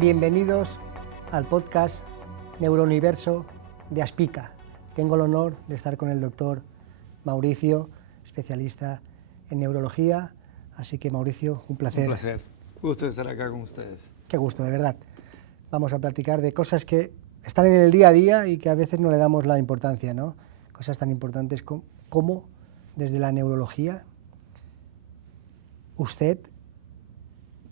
Bienvenidos al podcast Neurouniverso de Aspica. Tengo el honor de estar con el doctor Mauricio, especialista en neurología. Así que, Mauricio, un placer. Un placer. Gusto de estar acá con ustedes. Qué gusto, de verdad. Vamos a platicar de cosas que están en el día a día y que a veces no le damos la importancia, ¿no? Cosas tan importantes como desde la neurología, usted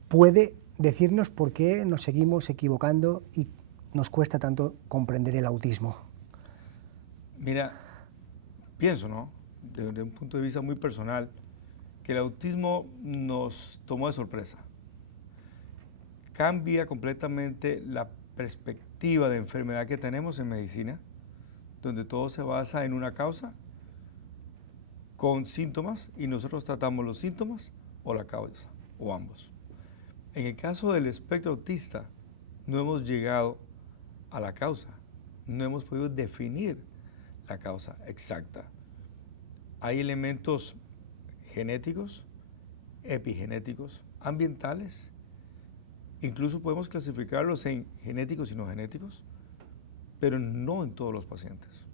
puede decirnos por qué nos seguimos equivocando y nos cuesta tanto comprender el autismo. Mira, pienso, ¿no?, desde un punto de vista muy personal, que el autismo nos tomó de sorpresa. Cambia completamente la perspectiva de enfermedad que tenemos en medicina, donde todo se basa en una causa con síntomas y nosotros tratamos los síntomas o la causa, o ambos. En el caso del espectro autista, no hemos llegado a la causa, no hemos podido definir la causa exacta. Hay elementos genéticos, epigenéticos, ambientales, incluso podemos clasificarlos en genéticos y no genéticos, pero no en todos los pacientes.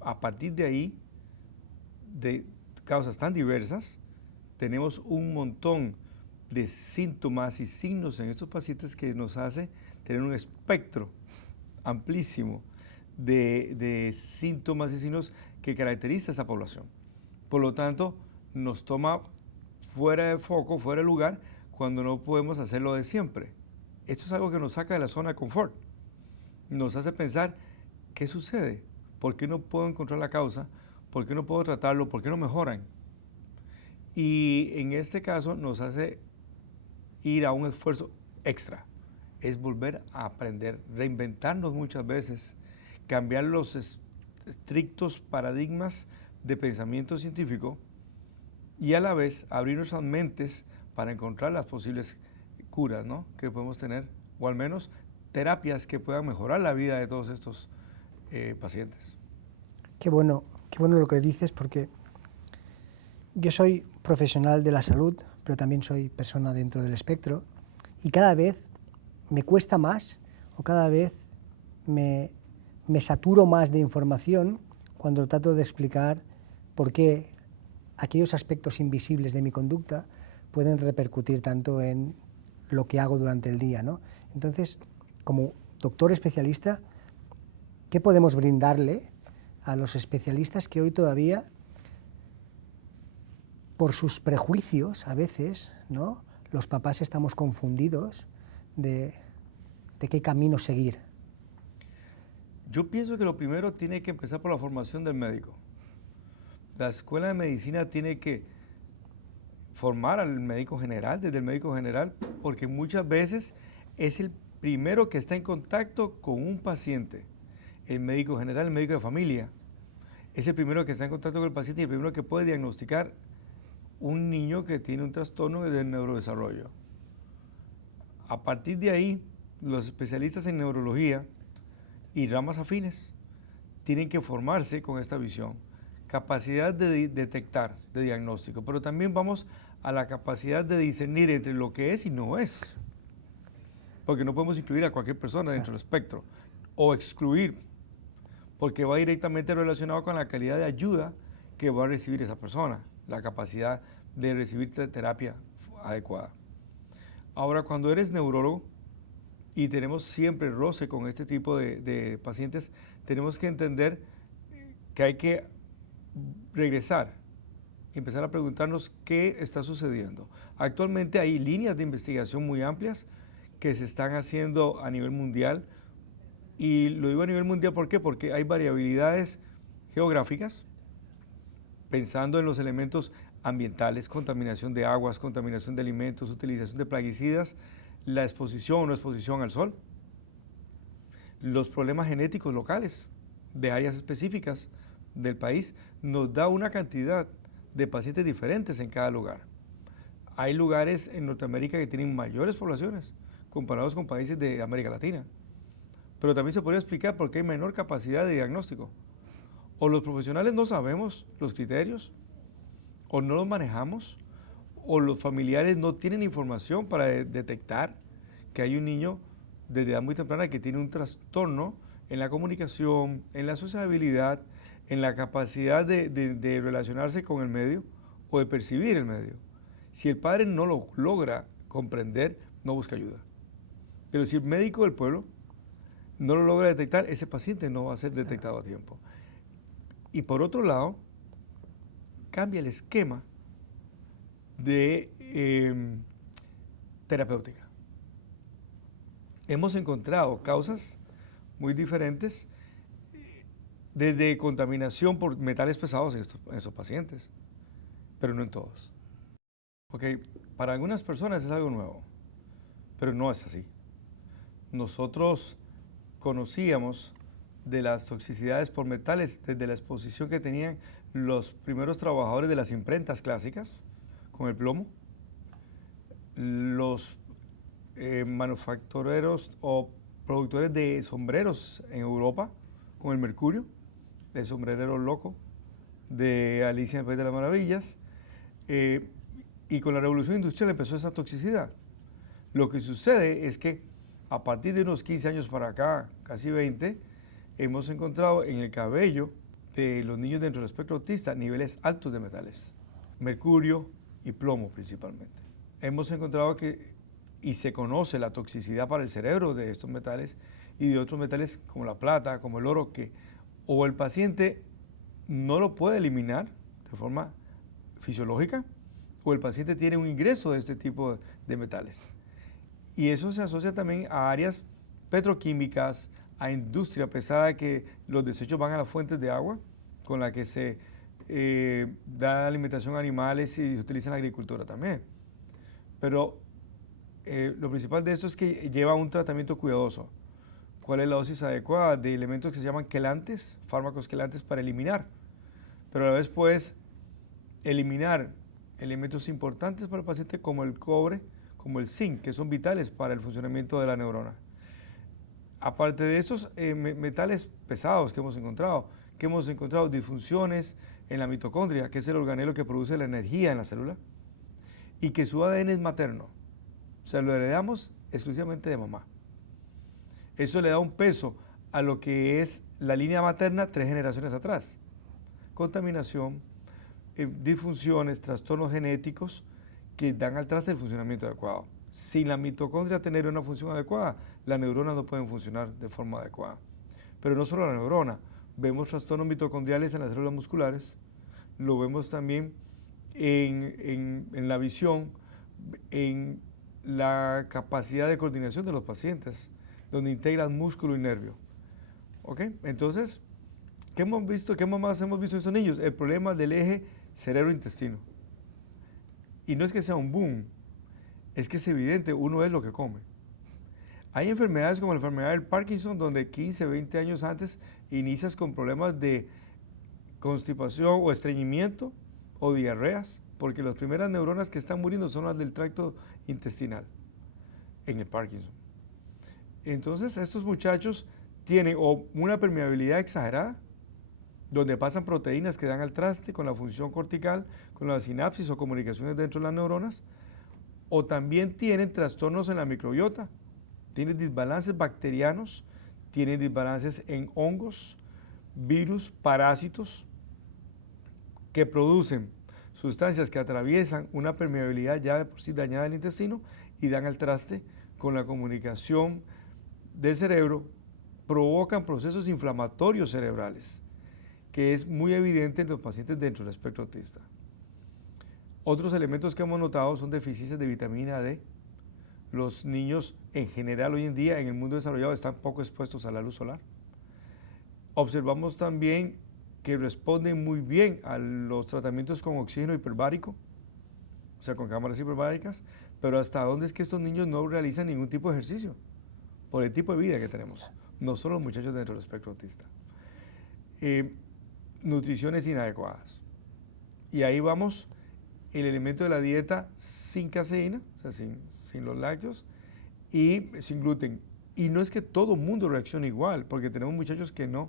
A partir de ahí, de causas tan diversas, tenemos un montón de síntomas y signos en estos pacientes que nos hace tener un espectro amplísimo de síntomas y signos que caracteriza a esa población. Por lo tanto, nos toma fuera de foco, fuera de lugar, cuando no podemos hacerlo de siempre. Esto es algo que nos saca de la zona de confort. Nos hace pensar, ¿qué sucede? ¿Por qué no puedo encontrar la causa? ¿Por qué no puedo tratarlo? ¿Por qué no mejoran? Y en este caso nos hace ir a un esfuerzo extra. Es volver a aprender, reinventarnos muchas veces, cambiar los estrictos paradigmas de pensamiento científico y a la vez abrir nuestras mentes para encontrar las posibles curas, ¿no?, que podemos tener, o al menos terapias que puedan mejorar la vida de todos estos pacientes. Qué bueno lo que dices, porque yo soy profesional de la salud, pero también soy persona dentro del espectro, y cada vez me cuesta más, o cada vez me saturo más de información cuando trato de explicar por qué aquellos aspectos invisibles de mi conducta pueden repercutir tanto en lo que hago durante el día, ¿no? Entonces, como doctor especialista, ¿qué podemos brindarle a los especialistas que hoy todavía, por sus prejuicios a veces, ¿no?, los papás estamos confundidos de qué camino seguir? Yo pienso que lo primero tiene que empezar por la formación del médico. La escuela de medicina tiene que formar al médico general, desde el médico general, porque muchas veces es el primero que está en contacto con un paciente. El médico general, el médico de familia, es el primero que está en contacto con el paciente y el primero que puede diagnosticar un niño que tiene un trastorno del neurodesarrollo. A partir de ahí, los especialistas en neurología y ramas afines tienen que formarse con esta visión, capacidad de detectar, de diagnóstico, pero también vamos a la capacidad de discernir entre lo que es y no es, porque no podemos incluir a cualquier persona dentro del espectro, o excluir, porque va directamente relacionado con la calidad de ayuda que va a recibir esa persona, la capacidad de recibir terapia adecuada. Ahora, cuando eres neurólogo, y tenemos siempre roce con este tipo de pacientes, tenemos que entender que hay que regresar, empezar a preguntarnos qué está sucediendo. Actualmente hay líneas de investigación muy amplias que se están haciendo a nivel mundial, y lo digo a nivel mundial, ¿por qué? Porque hay variabilidades geográficas, pensando en los elementos ambientales, contaminación de aguas, contaminación de alimentos, utilización de plaguicidas, la exposición o no exposición al sol, los problemas genéticos locales de áreas específicas del país, nos da una cantidad de pacientes diferentes en cada lugar. Hay lugares en Norteamérica que tienen mayores poblaciones comparados con países de América Latina, pero también se podría explicar por qué hay menor capacidad de diagnóstico. O los profesionales no sabemos los criterios, o no los manejamos, o los familiares no tienen información para detectar que hay un niño desde edad muy temprana que tiene un trastorno en la comunicación, en la sociabilidad, en la capacidad de relacionarse con el medio o de percibir el medio. Si el padre no lo logra comprender, no busca ayuda. Pero si el médico del pueblo no lo logra detectar, ese paciente no va a ser detectado a tiempo. Y por otro lado, cambia el esquema de terapéutica. Hemos encontrado causas muy diferentes, desde contaminación por metales pesados en estos pacientes, pero no en todos. Okay, para algunas personas es algo nuevo, pero no es así. Nosotros conocíamos de las toxicidades por metales desde la exposición que tenían los primeros trabajadores de las imprentas clásicas con el plomo, los manufactureros o productores de sombreros en Europa con el mercurio, el sombrerero loco de Alicia en el País de las Maravillas, y con la revolución industrial empezó esa toxicidad. Lo que sucede es que a partir de unos 15 años para acá, casi 20, hemos encontrado en el cabello de los niños dentro del espectro autista niveles altos de metales, mercurio y plomo principalmente. Hemos encontrado que, y se conoce la toxicidad para el cerebro de estos metales y de otros metales como la plata, como el oro, que o el paciente no lo puede eliminar de forma fisiológica, o el paciente tiene un ingreso de este tipo de metales. Y eso se asocia también a áreas petroquímicas, a industria pesada, que los desechos van a las fuentes de agua con la que se da alimentación a animales y se utiliza en la agricultura también. Pero lo principal de esto es que lleva un tratamiento cuidadoso. ¿Cuál es la dosis adecuada de elementos que se llaman quelantes, fármacos quelantes para eliminar? Pero a la vez puedes eliminar elementos importantes para el paciente como el cobre, como el zinc, que son vitales para el funcionamiento de la neurona. Aparte de estos metales pesados que hemos encontrado disfunciones en la mitocondria, que es el organelo que produce la energía en la célula, y que su ADN es materno. O sea, lo heredamos exclusivamente de mamá. Eso le da un peso a lo que es la línea materna 3 generaciones atrás. Contaminación, disfunciones, trastornos genéticos que dan al traste el funcionamiento adecuado. Sin la mitocondria tener una función adecuada, las neuronas no pueden funcionar de forma adecuada. Pero no solo la neurona, vemos trastornos mitocondriales en las células musculares, lo vemos también en la visión, en la capacidad de coordinación de los pacientes, donde integran músculo y nervio. ¿Ok? Entonces, ¿qué hemos visto? ¿Qué más hemos visto en estos niños? El problema del eje cerebro-intestino. Y no es que sea un boom, es que es evidente, uno es lo que come. Hay enfermedades como la enfermedad del Parkinson, donde 15, 20 años antes inicias con problemas de constipación o estreñimiento o diarreas, porque las primeras neuronas que están muriendo son las del tracto intestinal en el Parkinson. Entonces estos muchachos tienen o una permeabilidad exagerada, donde pasan proteínas que dan al traste con la función cortical, con la sinapsis o comunicaciones dentro de las neuronas, o también tienen trastornos en la microbiota, tienen desbalances bacterianos, tienen desbalances en hongos, virus, parásitos, que producen sustancias que atraviesan una permeabilidad ya de por sí dañada del intestino y dan al traste con la comunicación del cerebro, provocan procesos inflamatorios cerebrales, que es muy evidente en los pacientes dentro del espectro autista. Otros elementos que hemos notado son deficiencias de vitamina D. Los niños en general hoy en día en el mundo desarrollado están poco expuestos a la luz solar. Observamos también que responden muy bien a los tratamientos con oxígeno hiperbárico, o sea, con cámaras hiperbáricas, pero hasta dónde es que estos niños no realizan ningún tipo de ejercicio, por el tipo de vida que tenemos, no solo los muchachos dentro del espectro autista. Nutriciones inadecuadas. Y ahí vamos, el elemento de la dieta sin caseína, o sea, sin los lácteos, y sin gluten. Y no es que todo el mundo reaccione igual, porque tenemos muchachos que no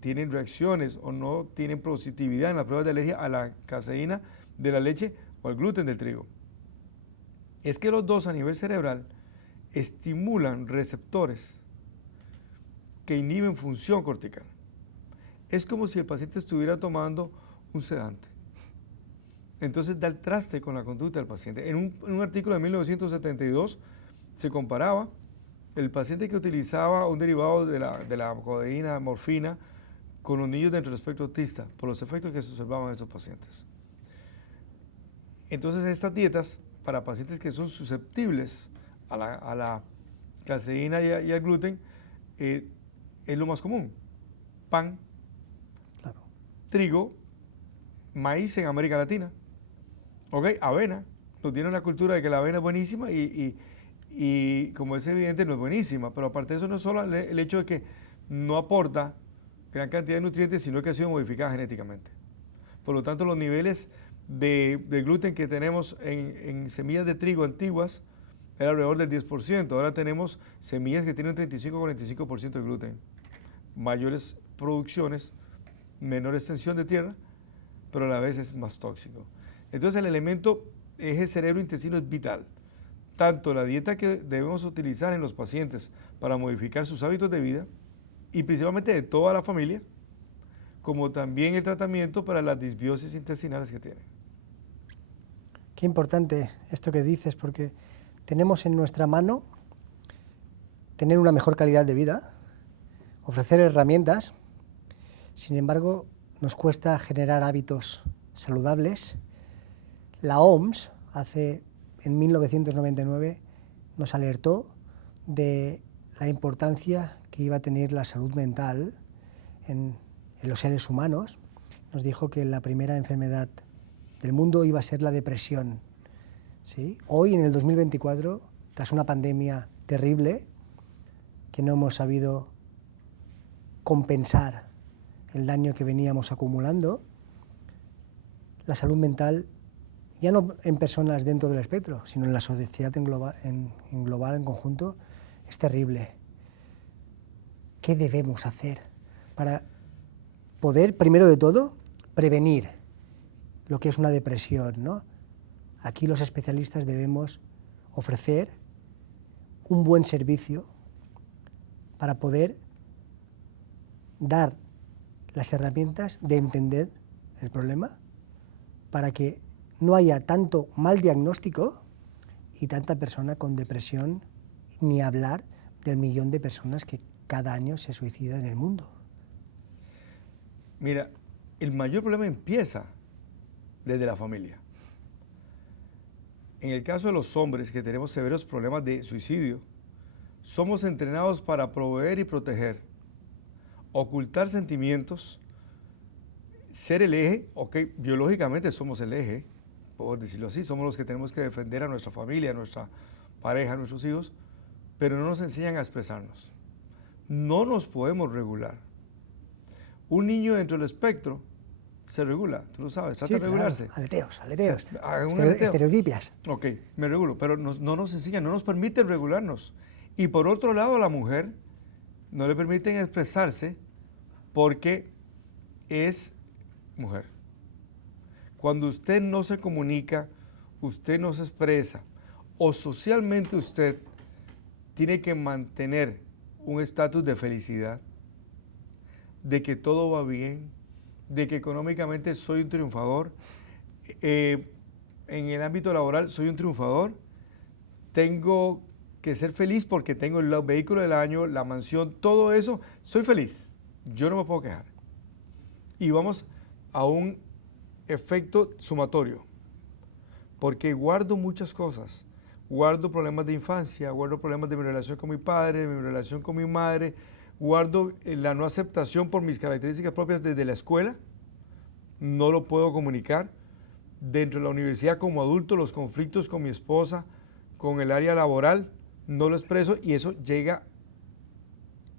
tienen reacciones o no tienen positividad en las pruebas de alergia a la caseína de la leche o al gluten del trigo. es que los dos a nivel cerebral estimulan receptores que inhiben función cortical. Es como si el paciente estuviera tomando un sedante. Entonces da el traste con la conducta del paciente. En un artículo de 1972 se comparaba el paciente que utilizaba un derivado de la codeína, morfina, con los niños dentro del espectro autista, por los efectos que se observaban en esos pacientes. Entonces estas dietas, para pacientes que son susceptibles a la caseína y al gluten, es lo más común. Pan, Claro. trigo, maíz en América Latina, ¿ok? Avena. Nos dieron la cultura de que la avena es buenísima y como es evidente no es buenísima, pero aparte de eso no es solo el hecho de que no aporta gran cantidad de nutrientes, sino que ha sido modificada genéticamente. Por lo tanto, los niveles de gluten que tenemos en semillas de trigo antiguas era alrededor del 10%. Ahora tenemos semillas que tienen 35-45% de gluten. Mayores producciones, menor extensión de tierra, pero a la vez es más tóxico. Entonces el elemento eje cerebro-intestino es vital. Tanto la dieta que debemos utilizar en los pacientes para modificar sus hábitos de vida, y principalmente de toda la familia, como también el tratamiento para las disbiosis intestinales que tienen. Qué importante esto que dices, porque tenemos en nuestra mano tener una mejor calidad de vida, ofrecer herramientas, sin embargo, nos cuesta generar hábitos saludables. La OMS, en 1999, nos alertó de la importancia que iba a tener la salud mental en los seres humanos. Nos dijo que la primera enfermedad del mundo iba a ser la depresión. ¿Sí? Hoy, en el 2024, tras una pandemia terrible, que no hemos sabido compensar el daño que veníamos acumulando, la salud mental, ya no en personas dentro del espectro, sino en la sociedad en global, en conjunto, es terrible. ¿Qué debemos hacer para poder, primero de todo, prevenir lo que es una depresión, ¿no? Aquí los especialistas debemos ofrecer un buen servicio para poder dar las herramientas de entender el problema, para que no haya tanto mal diagnóstico y tanta persona con depresión, ni hablar del 1.000.000 de personas que cada año se suicidan en el mundo. Mira, el mayor problema empieza desde la familia. En el caso de los hombres que tenemos severos problemas de suicidio, somos entrenados para proveer y proteger, ocultar sentimientos, ser el eje, ok, biológicamente somos el eje, por decirlo así, somos los que tenemos que defender a nuestra familia, a nuestra pareja, a nuestros hijos, pero no nos enseñan a expresarnos. No nos podemos regular. Un niño dentro del espectro se regula, tú lo sabes, trata de regularse. Claro. Aleteos, estereotipias. Ok, me regulo, pero no nos enseñan, no nos permiten regularnos. Y por otro lado, a la mujer no le permiten expresarse porque es mujer. Cuando usted no se comunica, usted no se expresa, o socialmente usted tiene que mantener un estatus de felicidad, de que todo va bien, de que económicamente soy un triunfador, en el ámbito laboral soy un triunfador, tengo que ser feliz porque tengo el vehículo del año, la mansión, todo eso, soy feliz, yo no me puedo quejar. Y vamos a un efecto sumatorio, porque guardo muchas cosas, guardo problemas de infancia, guardo problemas de mi relación con mi padre, de mi relación con mi madre, guardo la no aceptación por mis características propias desde la escuela, no lo puedo comunicar. Dentro de la universidad como adulto, los conflictos con mi esposa, con el área laboral, no lo expreso y eso llega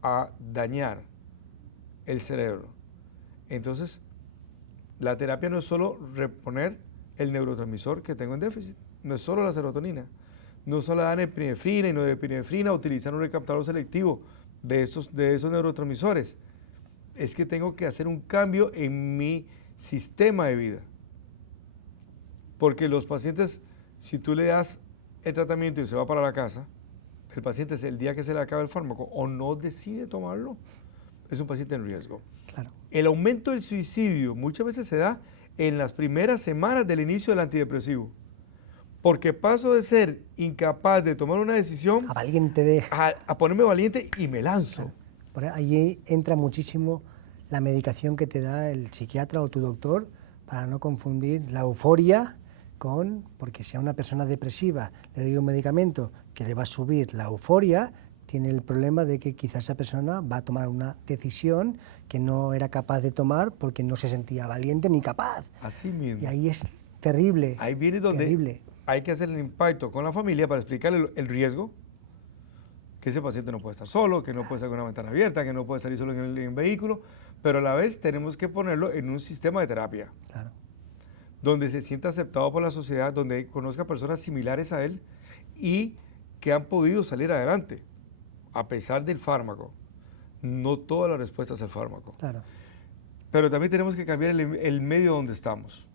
a dañar el cerebro. Entonces, la terapia no es solo reponer el neurotransmisor que tengo en déficit, no es solo la serotonina, no es solo dar epinefrina y norepinefrina, utilizar un recaptador selectivo de esos neurotransmisores. Es que tengo que hacer un cambio en mi sistema de vida. Porque los pacientes, si tú le das el tratamiento y se va para la casa, el paciente el día que se le acaba el fármaco o no decide tomarlo, es un paciente en riesgo. Claro. El aumento del suicidio muchas veces se da en las primeras semanas del inicio del antidepresivo. Porque paso de ser incapaz de tomar una decisión A valiente de... a ponerme valiente y me lanzo. Claro. Por allí entra muchísimo la medicación que te da el psiquiatra o tu doctor para no confundir la euforia con, porque si a una persona depresiva le doy un medicamento que le va a subir la euforia, tiene el problema de que quizás esa persona va a tomar una decisión que no era capaz de tomar porque no se sentía valiente ni capaz. Así mismo. Y ahí es terrible. Ahí viene donde terrible. hay que hacer el impacto con la familia para explicarle el riesgo, que ese paciente no puede estar solo, que no puede estar con una ventana abierta, que no puede salir solo en el vehículo, pero a la vez tenemos que ponerlo en un sistema de terapia, Claro. donde se sienta aceptado por la sociedad, donde conozca personas similares a él y que han podido salir adelante, a pesar del fármaco. No toda la respuesta es el fármaco. Claro. Pero también tenemos que cambiar el medio donde estamos.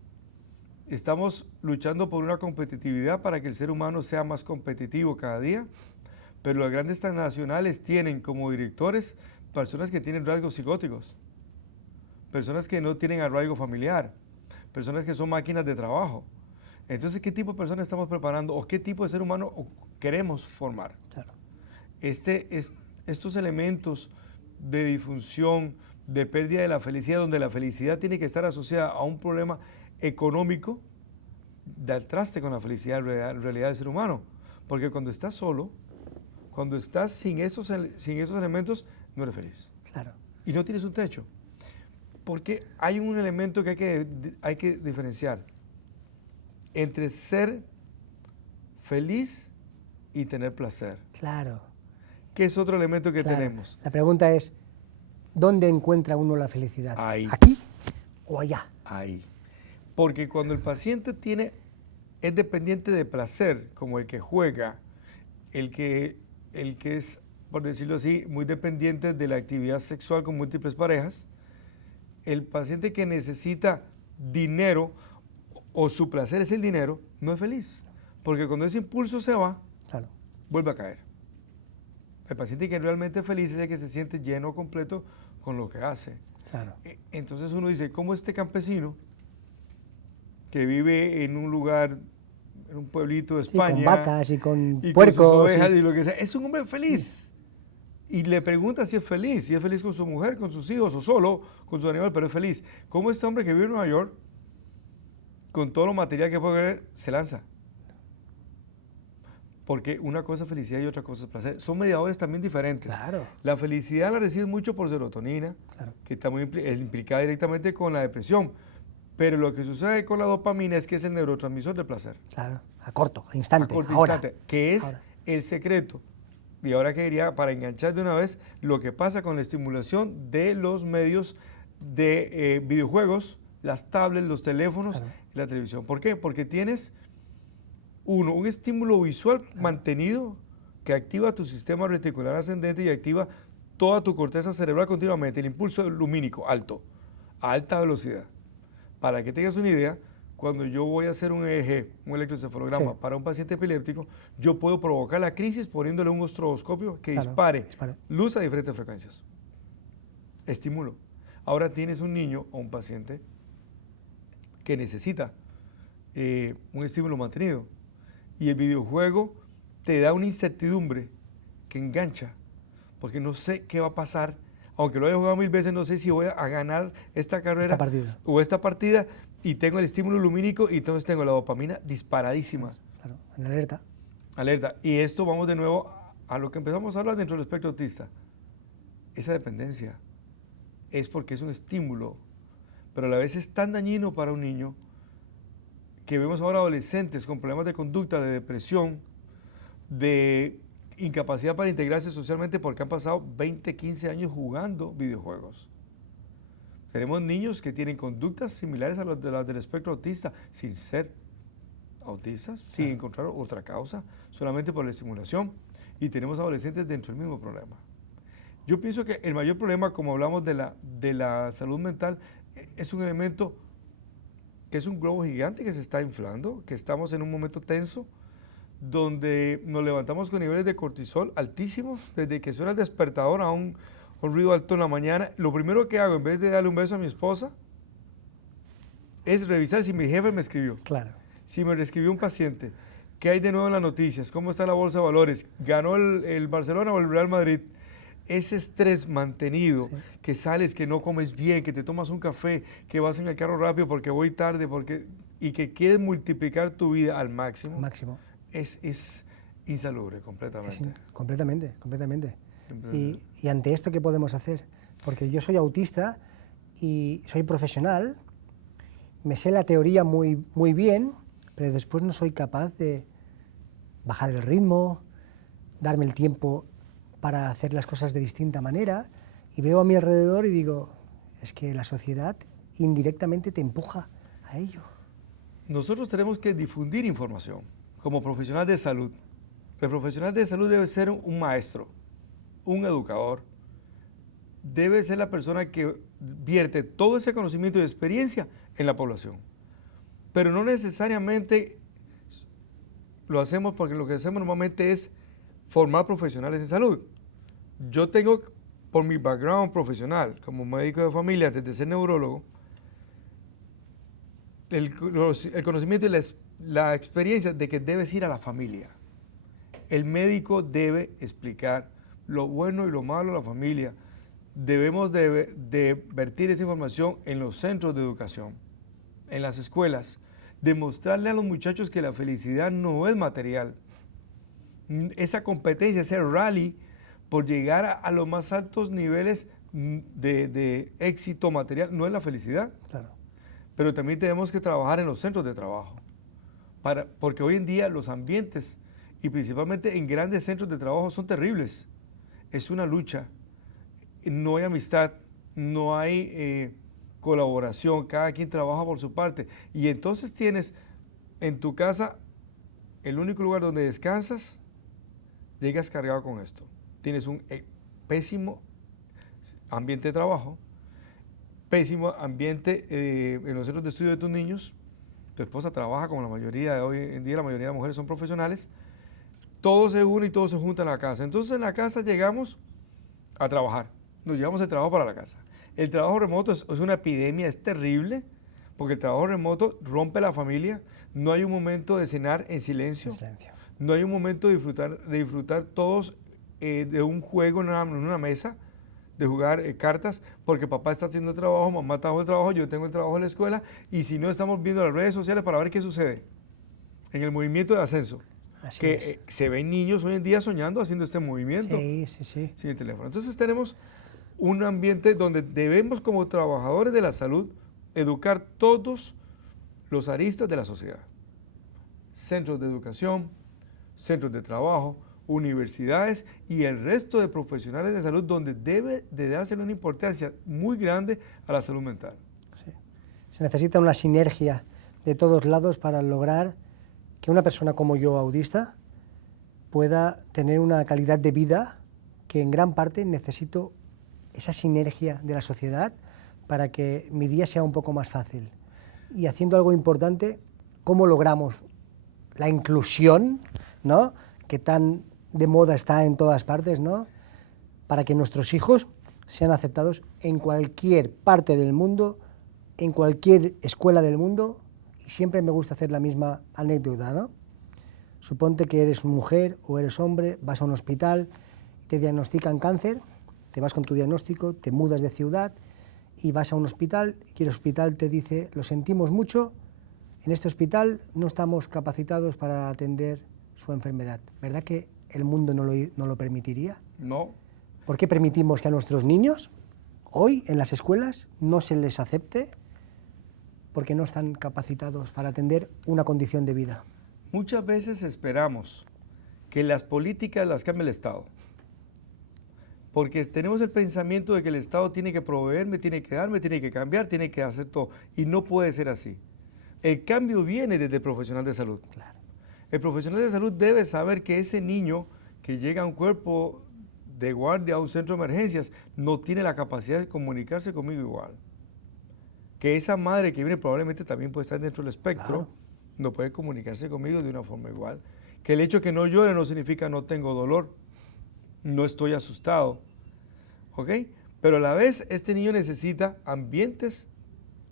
Estamos luchando por una competitividad para que el ser humano sea más competitivo cada día, pero las grandes transnacionales tienen como directores personas que tienen rasgos psicóticos, personas que no tienen arraigo familiar, personas que son máquinas de trabajo. Entonces, ¿qué tipo de personas estamos preparando o qué tipo de ser humano queremos formar? Claro. Estos elementos de disfunción, de pérdida de la felicidad, donde la felicidad tiene que estar asociada a un problema económico, da el traste con la felicidad en realidad del ser humano. Porque cuando estás solo, cuando estás sin esos elementos, no eres feliz. Claro. Y no tienes un techo. Porque hay un elemento que hay que diferenciar entre ser feliz y tener placer. Claro. ¿Qué es otro elemento que Claro. tenemos? La pregunta es, ¿dónde encuentra uno la felicidad? Ahí. ¿Aquí o allá? Ahí. Porque cuando el paciente es dependiente de placer, como el que juega, el que es, por decirlo así, muy dependiente de la actividad sexual con múltiples parejas, el paciente que necesita dinero o su placer es el dinero, no es feliz. Porque cuando ese impulso se va, Claro. vuelve a caer. El paciente que realmente es feliz es el que se siente lleno completo con lo que hace. Claro. Entonces uno dice, ¿cómo este campesino que vive en un lugar, en un pueblito de Sí, España, con vacas y con y puercos. con sus ovejas y- y lo que sea, es un hombre feliz? Y le pregunta si es feliz con su mujer, con sus hijos o solo con su animal, pero es feliz. ¿Cómo este hombre que vive en Nueva York, con todo lo material que puede ver, se lanza? Porque una cosa es felicidad y otra cosa es placer. Son mediadores también diferentes. Claro. La felicidad la recibes mucho por serotonina, Claro. que está muy es implicada directamente con la depresión. Pero lo que sucede con la dopamina es que es el neurotransmisor del placer. Claro. A corto, a instante, A corto ahora. instante, que es Ahora. el secreto. Y ahora quería, para enganchar de una vez, lo que pasa con la estimulación de los medios de videojuegos, las tablets, los teléfonos Claro. y la televisión. ¿Por qué? Porque tienes, un estímulo visual mantenido que activa tu sistema reticular ascendente y activa toda tu corteza cerebral continuamente, el impulso lumínico alto, a alta velocidad. Para que tengas una idea, cuando yo voy a hacer un EEG, un electroencefalograma, Sí. para un paciente epiléptico, yo puedo provocar la crisis poniéndole un estroboscopio que Claro, dispare dispare. luz a diferentes frecuencias. Estímulo. Ahora tienes un niño o un paciente que necesita un estímulo mantenido y el videojuego te da una incertidumbre que engancha, porque no sé qué va a pasar. Aunque lo haya jugado 1000 veces, no sé si voy a ganar esta carrera o esta partida, y tengo el estímulo lumínico y entonces tengo la dopamina disparadísima. Claro, en alerta. Alerta. Y esto vamos de nuevo a lo que empezamos a hablar dentro del espectro autista. Esa dependencia es porque es un estímulo, pero a la vez es tan dañino para un niño que vemos ahora adolescentes con problemas de conducta, de depresión, de incapacidad para integrarse socialmente porque han pasado 20, 15 años jugando videojuegos. Tenemos niños que tienen conductas similares a las del espectro autista, sin ser autistas, sin encontrar otra causa, solamente por la estimulación. Y tenemos adolescentes dentro del mismo problema. Yo pienso que el mayor problema, como hablamos de la salud mental, es un elemento que es un globo gigante que se está inflando, que estamos en un momento tenso, donde nos levantamos con niveles de cortisol altísimos, desde que suena el despertador a un ruido alto en la mañana. Lo primero que hago, en vez de darle un beso a mi esposa, es revisar si mi jefe me escribió, Claro. si me escribió un paciente, qué hay de nuevo en las noticias, cómo está la bolsa de valores, ganó el Barcelona o el Real Madrid. Ese estrés mantenido, Sí. que sales, que no comes bien, que te tomas un café, que vas en el carro rápido porque voy tarde, y que quieres multiplicar tu vida al máximo, Máximo. es insalubre completamente. Completamente, completamente. Completamente. Y ante esto, ¿qué podemos hacer? Porque yo soy autista y soy profesional, me sé la teoría muy, muy bien, pero después no soy capaz de bajar el ritmo, darme el tiempo para hacer las cosas de distinta manera, y veo a mi alrededor y digo, es que la sociedad indirectamente te empuja a ello. Nosotros tenemos que difundir información como profesional de salud. El profesional de salud debe ser un maestro, un educador. Debe ser la persona que vierte todo ese conocimiento y experiencia en la población. Pero no necesariamente lo hacemos porque lo que hacemos normalmente es formar profesionales en salud. Yo tengo, por mi background profesional como médico de familia, antes de ser neurólogo, el conocimiento y la experiencia de que debes ir a la familia. El médico debe explicar lo bueno y lo malo a la familia. Debemos de vertir esa información en los centros de educación, en las escuelas, demostrarle a los muchachos que la felicidad no es material. Esa competencia, ese rally por llegar a los más altos niveles de éxito material no es la felicidad. Claro. Pero también tenemos que trabajar en los centros de trabajo, porque hoy en día los ambientes, y principalmente en grandes centros de trabajo, son terribles. Es una lucha, no hay amistad, no hay colaboración, cada quien trabaja por su parte. Y entonces tienes en tu casa el único lugar donde descansas, llegas cargado con esto. Tienes un pésimo ambiente de trabajo, pésimo ambiente en los centros de estudio de tus niños. Tu esposa trabaja, como la mayoría de hoy en día, la mayoría de mujeres son profesionales. Todo se une y todo se junta en la casa. Entonces en la casa llegamos a trabajar. Nos llevamos el trabajo para la casa. El trabajo remoto es una epidemia, es terrible, porque el trabajo remoto rompe la familia. No hay un momento de cenar en silencio. No hay un momento de disfrutar todos de un juego en una mesa, de jugar cartas, porque papá está haciendo el trabajo, mamá está haciendo el trabajo, yo tengo el trabajo en la escuela, y si no, estamos viendo las redes sociales para ver qué sucede en el movimiento de ascenso. Así que es. Se ven niños hoy en día soñando haciendo este movimiento Sí. sin el teléfono. Entonces tenemos un ambiente donde debemos, como trabajadores de la salud, educar todos los aristas de la sociedad. Centros de educación, centros de trabajo, universidades y el resto de profesionales de salud, donde debe de dársele una importancia muy grande a la salud mental. Sí. Se necesita una sinergia de todos lados para lograr que una persona como yo, autista, pueda tener una calidad de vida que en gran parte necesito esa sinergia de la sociedad para que mi día sea un poco más fácil. Y haciendo algo importante, ¿cómo logramos la inclusión, ¿no?, que tan de moda está en todas partes, ¿no?, para que nuestros hijos sean aceptados en cualquier parte del mundo, en cualquier escuela del mundo? Y siempre me gusta hacer la misma anécdota, ¿no? Suponte que eres mujer o eres hombre, vas a un hospital, te diagnostican cáncer, te vas con tu diagnóstico, te mudas de ciudad y vas a un hospital y el hospital te dice, lo sentimos mucho, en este hospital no estamos capacitados para atender su enfermedad. ¿Verdad que el mundo no lo permitiría? No. ¿Por qué permitimos que a nuestros niños, hoy en las escuelas, no se les acepte porque no están capacitados para atender una condición de vida? Muchas veces esperamos que las políticas las cambie el Estado, porque tenemos el pensamiento de que el Estado tiene que proveerme, tiene que darme, tiene que cambiar, tiene que hacer todo, y no puede ser así. El cambio viene desde el profesional de salud. Claro. El profesional de salud debe saber que ese niño que llega a un cuerpo de guardia, a un centro de emergencias, no tiene la capacidad de comunicarse conmigo igual. Que esa madre que viene probablemente también puede estar dentro del espectro, Claro. no puede comunicarse conmigo de una forma igual. Que el hecho de que no llore no significa no tengo dolor, no estoy asustado, ¿ok? Pero a la vez este niño necesita ambientes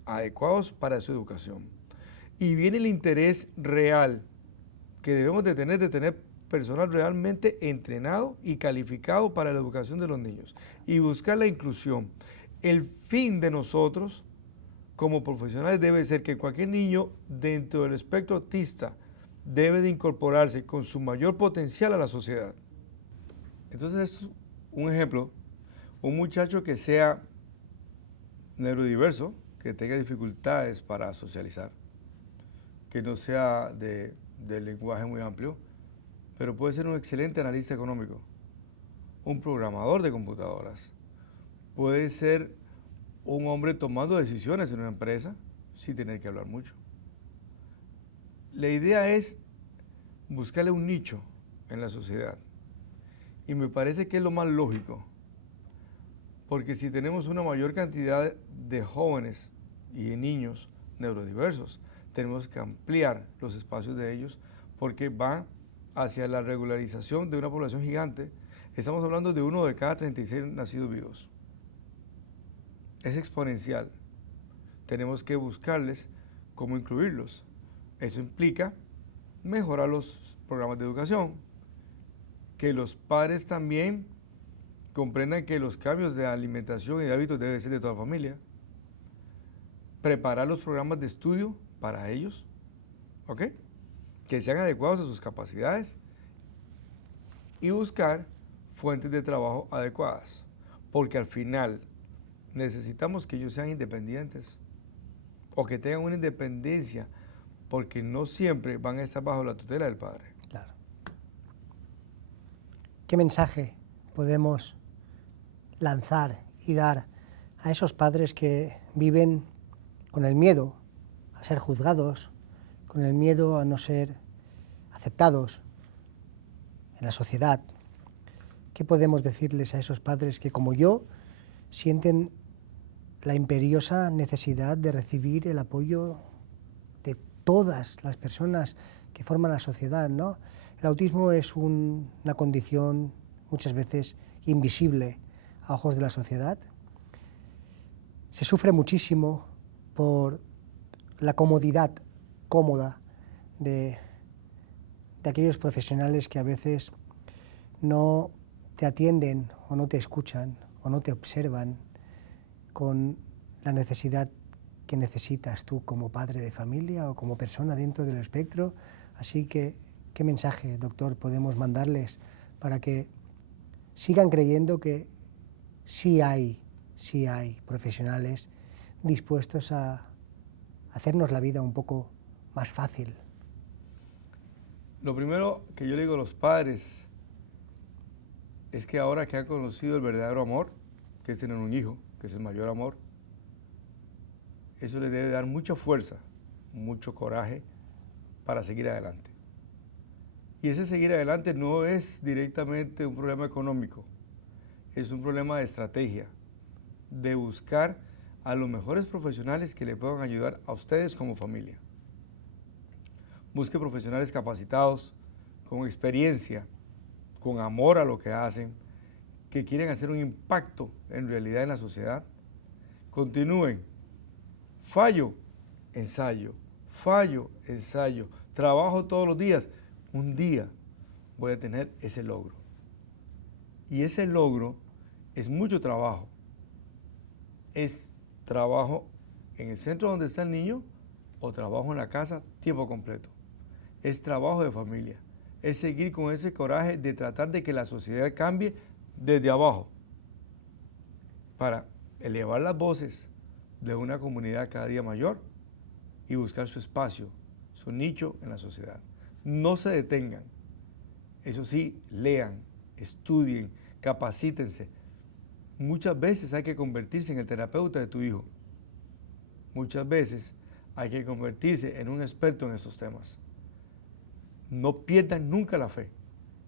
adecuados para su educación. Y viene el interés real que debemos de tener personal realmente entrenado y calificado para la educación de los niños y buscar la inclusión. El fin de nosotros como profesionales debe ser que cualquier niño dentro del espectro autista debe de incorporarse con su mayor potencial a la sociedad. Entonces es un ejemplo, un muchacho que sea neurodiverso, que tenga dificultades para socializar, que no sea de lenguaje muy amplio, pero puede ser un excelente analista económico, un programador de computadoras, puede ser un hombre tomando decisiones en una empresa sin tener que hablar mucho. La idea es buscarle un nicho en la sociedad y me parece que es lo más lógico, porque si tenemos una mayor cantidad de jóvenes y de niños neurodiversos, tenemos que ampliar los espacios de ellos porque va hacia la regularización de una población gigante. Estamos hablando de 1 de cada 36 nacidos vivos. Es exponencial. Tenemos que buscarles cómo incluirlos. Eso implica mejorar los programas de educación, que los padres también comprendan que los cambios de alimentación y de hábitos deben ser de toda la familia, preparar los programas de estudio para ellos, ¿ok? Que sean adecuados a sus capacidades y buscar fuentes de trabajo adecuadas, porque al final necesitamos que ellos sean independientes o que tengan una independencia, porque no siempre van a estar bajo la tutela del padre. Claro. ¿Qué mensaje podemos lanzar y dar a esos padres que viven con el miedo a ser juzgados, con el miedo a no ser aceptados en la sociedad? ¿Qué podemos decirles a esos padres que, como yo, sienten la imperiosa necesidad de recibir el apoyo de todas las personas que forman la sociedad, ¿no? El autismo es una condición muchas veces invisible a ojos de la sociedad. Se sufre muchísimo por la comodidad cómoda de aquellos profesionales que a veces no te atienden o no te escuchan o no te observan con la necesidad que necesitas tú como padre de familia o como persona dentro del espectro. Así que, ¿qué mensaje, doctor, podemos mandarles para que sigan creyendo que sí hay profesionales dispuestos a hacernos la vida un poco más fácil? Lo primero que yo le digo a los padres es que ahora que han conocido el verdadero amor, que es tener un hijo, que es el mayor amor, eso les debe dar mucha fuerza, mucho coraje para seguir adelante. Y ese seguir adelante no es directamente un problema económico, es un problema de estrategia, de buscar a los mejores profesionales que le puedan ayudar a ustedes como familia. Busque profesionales capacitados, con experiencia, con amor a lo que hacen, que quieren hacer un impacto en realidad en la sociedad. Continúen. Fallo, ensayo. Fallo, ensayo. Trabajo todos los días. Un día voy a tener ese logro. Y ese logro es mucho trabajo. Es trabajo en el centro donde está el niño o trabajo en la casa tiempo completo. Es trabajo de familia. Es seguir con ese coraje de tratar de que la sociedad cambie desde abajo para elevar las voces de una comunidad cada día mayor y buscar su espacio, su nicho en la sociedad. No se detengan. Eso sí, lean, estudien, capacítense. Muchas veces hay que convertirse en el terapeuta de tu hijo. Muchas veces hay que convertirse en un experto en estos temas. No pierdan nunca la fe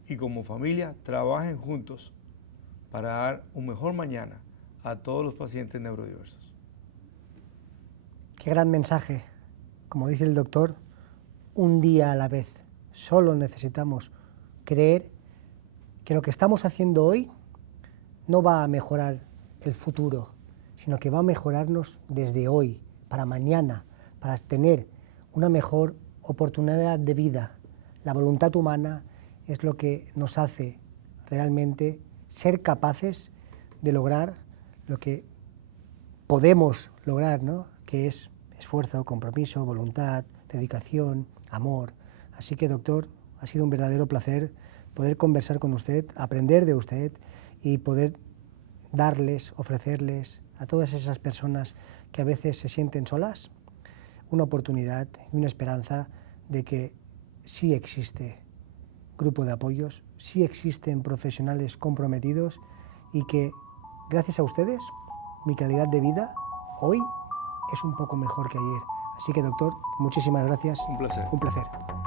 y como familia trabajen juntos para dar un mejor mañana a todos los pacientes neurodiversos. Qué gran mensaje. Como dice el doctor, un día a la vez. Solo necesitamos creer que lo que estamos haciendo hoy no va a mejorar el futuro, sino que va a mejorarnos desde hoy, para mañana, para tener una mejor oportunidad de vida. La voluntad humana es lo que nos hace realmente ser capaces de lograr lo que podemos lograr, ¿no? Que es esfuerzo, compromiso, voluntad, dedicación, amor. Así que, doctor, ha sido un verdadero placer poder conversar con usted, aprender de usted y poder darles, ofrecerles a todas esas personas que a veces se sienten solas, una oportunidad y una esperanza de que sí existe grupo de apoyos, sí existen profesionales comprometidos y que gracias a ustedes mi calidad de vida hoy es un poco mejor que ayer. Así que, doctor, muchísimas gracias. Un placer. Un placer.